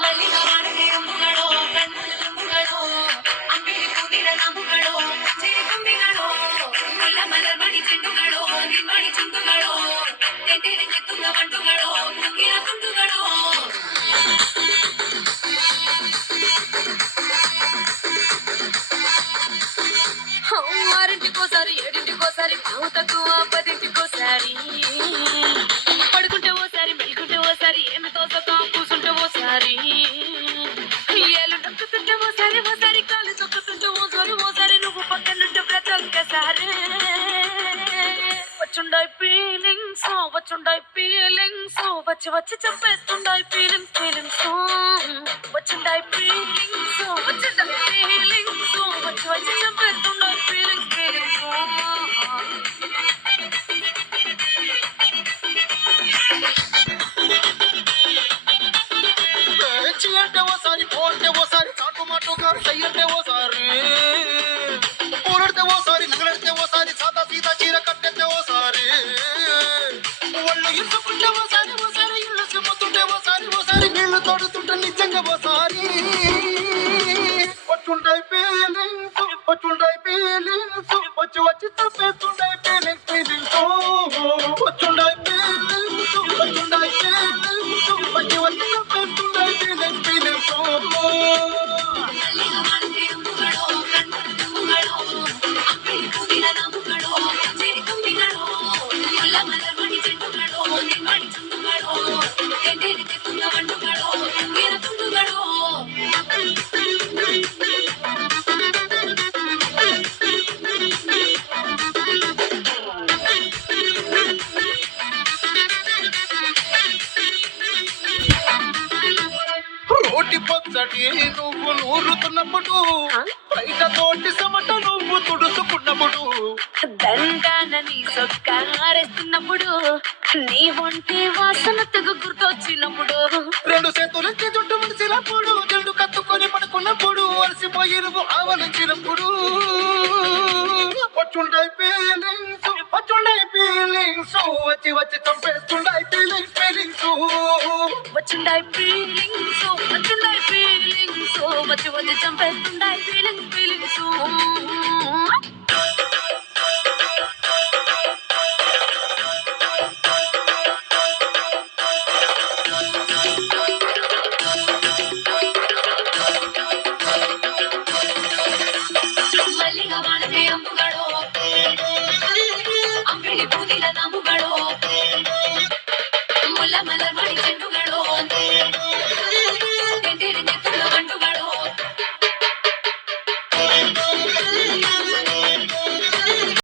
ಮಲ್ಲಿಗ ಮಾಡದೆ ಅಂಬುಗಳೋ ಕಣ್ಣಲ್ಲಿ ತುಂಬುಗಳೋ ಅಂಬಿಳಿ ಕೂದಿನ ನಾಮುಗಳೋ ಚಿರಿ ತುಂಬಿಗಳೋ ಮುಲ್ಲ ಮಲರ್ಮಣಿ ಚೆಂಡುಗಳೋ ನಿಮ್ಮಣಿ ಚುಂಡುಗಳೋ ತೆಂಟೆರೆಂಗೆ ತುಂಗ ಬಂಡುಗಳೋ ತುಂಗಿನ ತುಂಡುಗಳೋ ఆరింటికోసారి ఏడింటికోసారి పావు తక్కువ పదింటికోసారి పడుకుంటే ఓసారి మెలుకుంటే ఓసారి ఏమి తోసక కూసుంటే ఓసారి ఏళ్ళు నొక్కుతుంటే ఓసారి ఓసారి కాలు తొక్కుతుంటే ఓసారి ఓసారి నువ్వు పక్కనుంటే ప్రతి ఒక్కసారి వచ్చుండాయి ఫీలింగ్స్ వచ్చి వచ్చి చంపేస్తుండాయి ఫీలింగ్స్ వచ్చుండాయి ఫీలింగ్స్ వచ్చి వచ్చి చంపేస్తుండాయి ఫీలింగ్స్ చి అంటే ఓసారి పో అంటే ఓసారి చాటు మాటుగా సై అంటే ఓసారి ఊరడితే ఓసారి నగలడితే ఓసారి సాదా సీదా చీర కట్టెత్తే ఓసారి ఒళ్ళు ఇసుకుంటే ఓసారి ఓసారి ఇల్లు సిమ్ముతుంటే ఓసారి ఓసారి నీళ్లు తోడుతుంటే నిజంగా ఓసారి వచ్చుంటాయి ఫీలింగ్స్ వచ్చి వచ్చి తప్పేస్తుంటాయి ఫీలింగ్స్ వచ్చుంటాయి ఫీలింగ్స్ వచ్చి వచ్చి తప్పేస్తుంటాయి ఫీలింగ్స్ ಮಲ್ಲಿಗ ಮಾಡದೆ ಅಂಬುಗಳೋ ಕಣ್ಣಲ್ಲಿ ತುಂಬುಗಳೋ ಅಂಬಿಳಿ ಕೂದಿನ ನಾಮುಗಳೋ ಚಿರಿ ತುಂಬಿಗಳೋ ಮುಲ್ಲ ಮಲರ್ಮಣಿ ಚೆಂಡುಗಳೋ ನಿಮ್ಮಣಿ ಚುಂಡುಗಳೋ ತೆಂಟೆರೆಂಗೆ ತುಂಗ ಬಂಡುಗಳೋ ತುಂಗಿನ ತುಂಡುಗಳೋ రోటి పచ్చడి నువ్వు నూరుతున్నప్పుడు బయట తోటి సమట నువ్వు తుడుచుకున్నప్పుడు దండానని సొక్కారేస్తున్నప్పుడు నీ ఒంటి వాసన తెగ గుర్తొచ్చినప్పుడు రెండు చేతులెత్తి జుట్టు ముడిసినప్పుడు జల్లు కత్తుకొని పడుకున్నప్పుడు అలసిపోయి నువ్వు ఆవలించినప్పుడు వచ్చుంటాయి ఫీలింగ్స్ వచ్చి వచ్చి చంపేస్తుంటాయి ఫీలింగ్స్ వచ్చుండాయి ఫీలింగ్స్ వచ్చి వచ్చి చంపేస్తుండాయి ఫీలింగ్స్ ಮಲ್ಲಿಗ ಮಾಡದೆ ಅಂಬುಗಳೋ ಅಂಬಿಳಿ ಕೂದಿನ ನಾಮುಗಳೋ ಮುಲ್ಲ ಮಲರ್ಮಣಿ ಚೆಂಡು